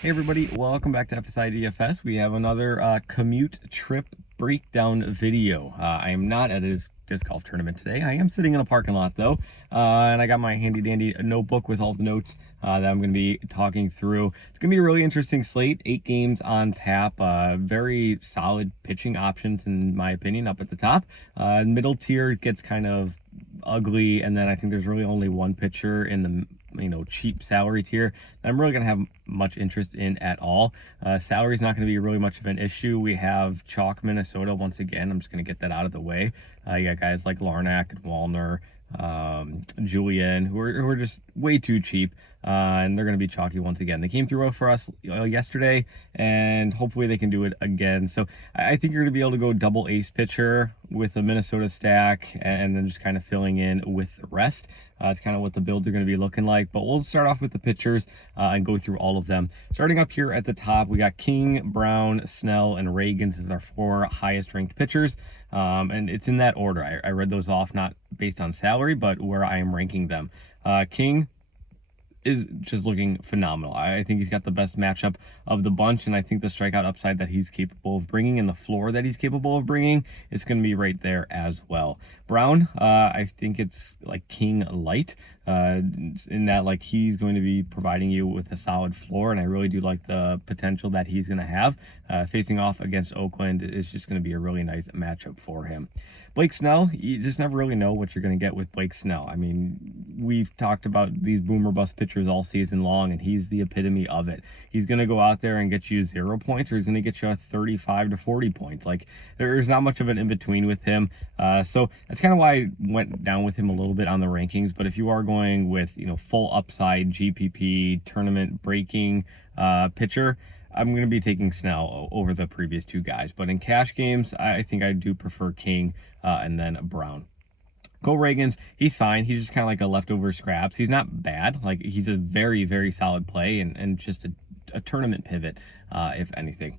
Hey everybody, welcome back to FSi DFS. We have another commute trip breakdown video. I am not at a disc golf tournament today. I am sitting in a parking lot though, and I got my handy dandy notebook with all the notes that I'm going to be talking through. It's going to be a really interesting slate, 8 games on tap, very solid pitching options in my opinion up at the top. Middle tier gets kind of ugly, and then I think there's really only one pitcher in the cheap salary tier that I'm really going to have much interest in at all. Salary is not going to be really much of an issue. We have chalk Minnesota once again. I'm just going to get that out of the way. You got guys like Larnack and Wallner, Julian, who are just way too cheap, and they're going to be chalky once again. They came through for us yesterday, and hopefully they can do it again. So I think you're going to be able to go double ace pitcher with a Minnesota stack, and then just kind of filling in with the rest. It's kind of what the builds are going to be looking like, but we'll start off with the pitchers and go through all of them. Starting up here at the top, we got King, Brown, Snell, and Reagans as our 4 highest ranked pitchers. And it's in that order. I read those off not based on salary, but where I am ranking them. King is just looking phenomenal. I think he's got the best matchup of the bunch, and I think the strikeout upside that he's capable of bringing and the floor that he's capable of bringing is going to be right there as well. Brown, I think it's like King light, in that like he's going to be providing you with a solid floor, and I really do like the potential that he's going to have. Facing off against Oakland is just going to be a really nice matchup for him. Blake Snell, you just never really know what you're going to get with Blake Snell. I mean, we've talked about these boomer bust pitchers all season long, and he's the epitome of it. He's going to go out there and get you 0 points, or he's going to get you 35 to 40 points. Like, there's not much of an in-between with him. So that's kind of why I went down with him a little bit on the rankings. But if you are going with, full upside, GPP, tournament breaking pitcher, I'm going to be taking Snell over the previous 2 guys. But in cash games, I think I do prefer King and then Brown. Go Reagans, he's fine. He's just kind of like a leftover scraps. He's not bad. Like, he's a very, very solid play and just a tournament pivot, if anything.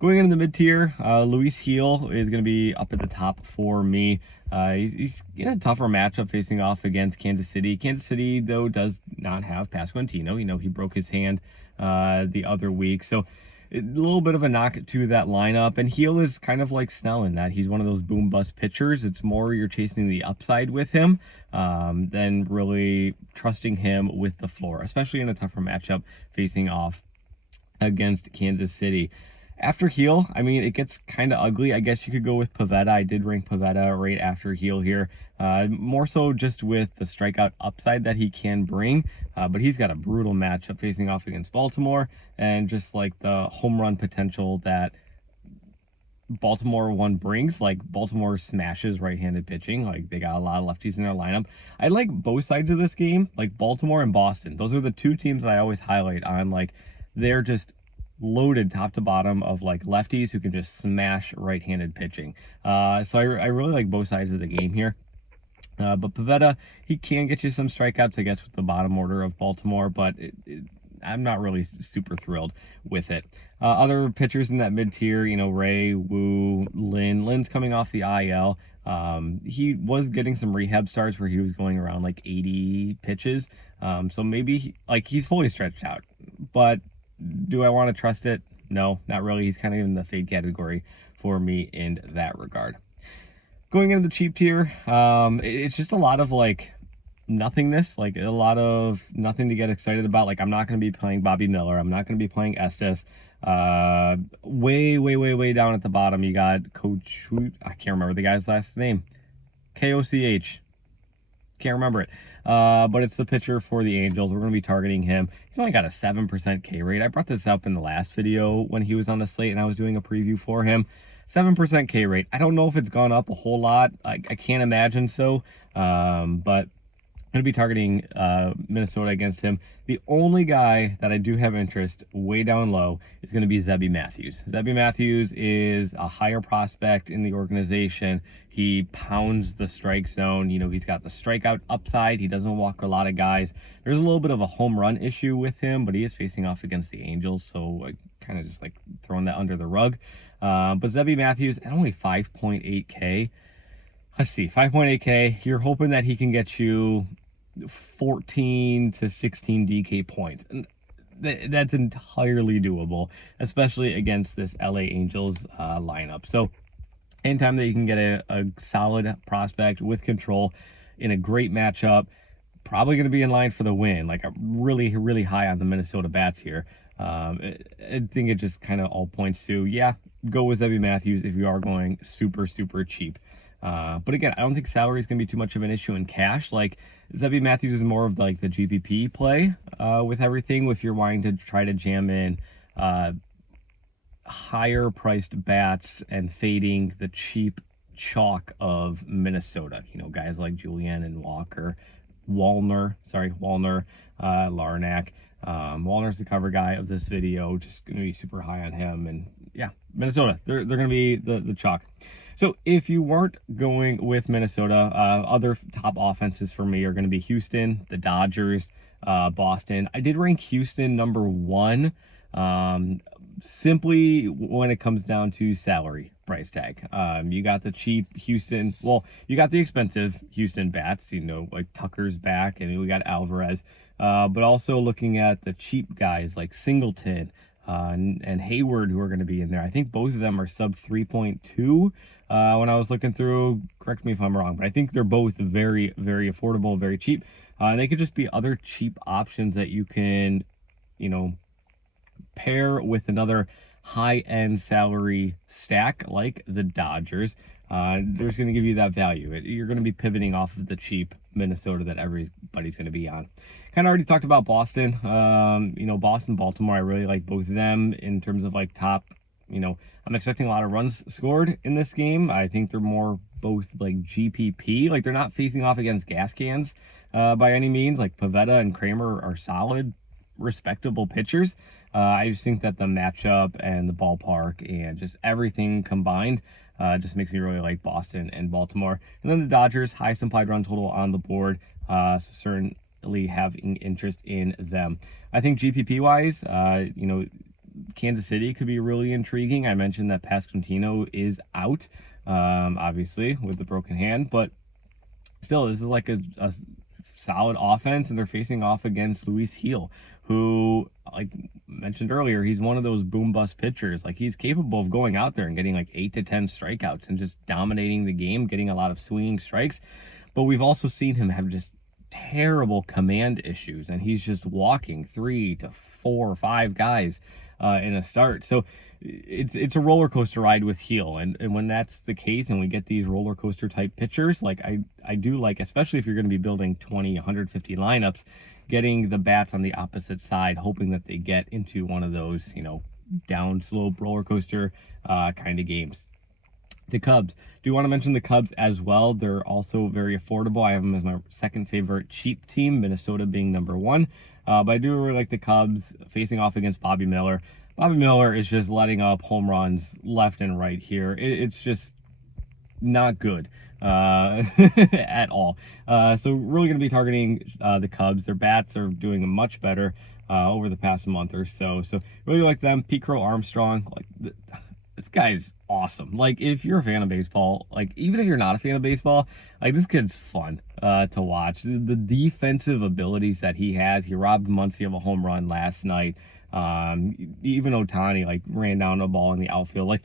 Going into the mid-tier, Luis Gil is going to be up at the top for me. He's in a tougher matchup facing off against Kansas City. Kansas City, though, does not have Pasquantino. He broke his hand the other week. So a little bit of a knock to that lineup. And Gil is kind of like Snell in that he's one of those boom-bust pitchers. It's more you're chasing the upside with him than really trusting him with the floor, especially in a tougher matchup facing off against Kansas City. After Gil, I mean, it gets kind of ugly. I guess you could go with Pivetta. I did rank Pivetta right after Gil here. More so just with the strikeout upside that he can bring. But he's got a brutal matchup facing off against Baltimore. And just like the home run potential that Baltimore one brings, like Baltimore smashes right-handed pitching. Like, they got a lot of lefties in their lineup. I like both sides of this game, like Baltimore and Boston. Those are the 2 teams that I always highlight on. Like, they're just loaded top to bottom of like lefties who can just smash right-handed pitching. So I really like both sides of the game here. But Pivetta, he can get you some strikeouts, I guess, with the bottom order of Baltimore, but I'm not really super thrilled with it. Other pitchers in that mid-tier, Ray, Wu, Lin. Lin's coming off the IL. He was getting some rehab starts where he was going around like 80 pitches. So maybe he's fully stretched out, but do I want to trust it? No, not really. He's kind of in the fade category for me in that regard. Going into the cheap tier, it's just a lot of like nothingness, like a lot of nothing to get excited about. Like, I'm not going to be playing Bobby Miller. I'm not going to be playing Estes. Way down at the bottom, you got Coach, I can't remember the guy's last name. Koch. Can't remember it. But it's the pitcher for the Angels. We're going to be targeting him. He's only got a 7% K rate. I brought this up in the last video when he was on the slate and I was doing a preview for him. 7% K rate. I don't know if it's gone up a whole lot. I can't imagine so. But I'm going to be targeting Minnesota against him. The only guy that I do have interest way down low is going to be Zebby Matthews. Zebby Matthews is a higher prospect in the organization. He pounds the strike zone. He's got the strikeout upside. He doesn't walk a lot of guys. There's a little bit of a home run issue with him, but he is facing off against the Angels, so I kind of just like throwing that under the rug. But Zebby Matthews at only 5.8K. Let's see, 5.8K. You're hoping that he can get you 14 to 16 DK points. And that's entirely doable, especially against this LA Angels lineup. So anytime that you can get a solid prospect with control in a great matchup, probably going to be in line for the win. Like, I'm really, really high on the Minnesota bats here. I think it just kind of all points to, yeah, go with Zebby Matthews if you are going super, super cheap. But again, I don't think salary is going to be too much of an issue in cash. Like, Zebby Matthews is more of like the GPP play with everything. If you're wanting to try to jam in higher priced bats and fading the cheap chalk of Minnesota, you know, guys like Julian and Walker, Wallner, Larnack. Wallner's the cover guy of this video. Just going to be super high on him. And yeah, Minnesota, they're going to be the chalk. So if you weren't going with Minnesota, other top offenses for me are going to be Houston, the Dodgers, Boston. I did rank Houston number 1. Simply when it comes down to salary price tag. You got the cheap Houston, well, you got the expensive Houston bats, you know, like Tucker's back, and we got Alvarez, but also looking at the cheap guys like Singleton and Hayward, who are going to be in there. I think both of them are sub 3.2 when I was looking through. Correct me if I'm wrong, but I think they're both very, very affordable, very cheap, and they could just be other cheap options that you can, you know, pair with another high-end salary stack like the Dodgers. There's going to give you that value. You're going to be pivoting off of the cheap Minnesota that everybody's going to be on. Kind of already talked about Boston. You know, Boston, Baltimore, I really like both of them in terms of like top, you know, I'm expecting a lot of runs scored in this game. I think they're more both like GPP. Like, they're not facing off against gas cans by any means. Like, Pivetta and Kramer are solid, respectable pitchers. I just think that the matchup and the ballpark and just everything combined just makes me really like Boston and Baltimore. And then the Dodgers, highest implied run total on the board, so certainly having interest in them. I think GPP wise, you know, Kansas City could be really intriguing. I mentioned that Pasquantino is out, obviously, with the broken hand, but still, this is like a solid offense, and they're facing off against Luis Gil, who, like mentioned earlier, he's one of those boom bust pitchers. Like, he's capable of going out there and getting like 8 to 10 strikeouts and just dominating the game, getting a lot of swinging strikes. But we've also seen him have just terrible command issues, and he's just walking 3 to 4 or 5 guys in a start. So it's a roller coaster ride with Gil, and when that's the case and we get these roller coaster type pitchers, like I do like, especially if you're going to be building 20, 150 lineups, getting the bats on the opposite side, hoping that they get into one of those, you know, down slope roller coaster kind of games. The Cubs. Do want to mention the Cubs as well. They're also very affordable. I have them as my second favorite cheap team, Minnesota being number 1. But I do really like the Cubs facing off against Bobby Miller. Bobby Miller is just letting up home runs left and right here. It's just not good at all. So really going to be targeting the Cubs. Their bats are doing much better over the past month or so. So really like them. Pete Crow Armstrong, like this guy's awesome. Like, if you're a fan of baseball, like, even if you're not a fan of baseball, like, this kid's fun to watch. The defensive abilities that he has. He robbed Muncy of a home run last night. Even Ohtani, like, ran down a ball in the outfield. Like,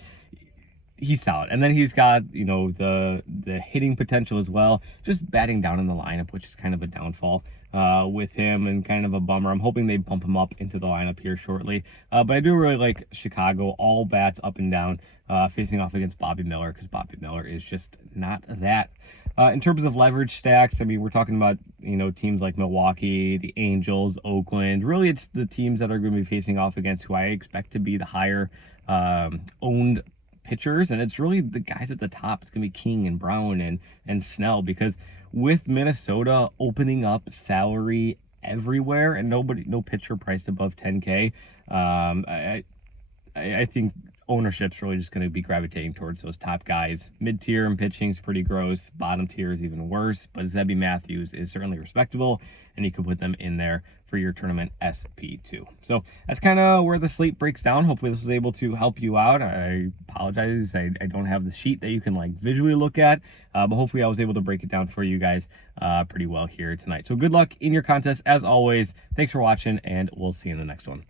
he's solid. And then he's got, you know, the hitting potential as well. Just batting down in the lineup, which is kind of a downfall with him and kind of a bummer. I'm hoping they bump him up into the lineup here shortly. But I do really like Chicago, all bats up and down, facing off against Bobby Miller, because Bobby Miller is just not that. In terms of leverage stacks, I mean, we're talking about, you know, teams like Milwaukee, the Angels, Oakland. Really, it's the teams that are going to be facing off against who I expect to be the higher owned pitchers, and it's really the guys at the top. It's gonna be King and Brown and Snell, because with Minnesota opening up salary everywhere and no pitcher priced above 10K, I think ownership's really just going to be gravitating towards those top guys. Mid-tier and pitching's pretty gross. Bottom tier is even worse, but Zebby Matthews is certainly respectable, and you can put them in there for your tournament SP2. So that's kind of where the slate breaks down. Hopefully this was able to help you out. I apologize, I don't have the sheet that you can like visually look at, but hopefully I was able to break it down for you guys pretty well here tonight. So good luck in your contest as always. Thanks for watching, and we'll see you in the next one.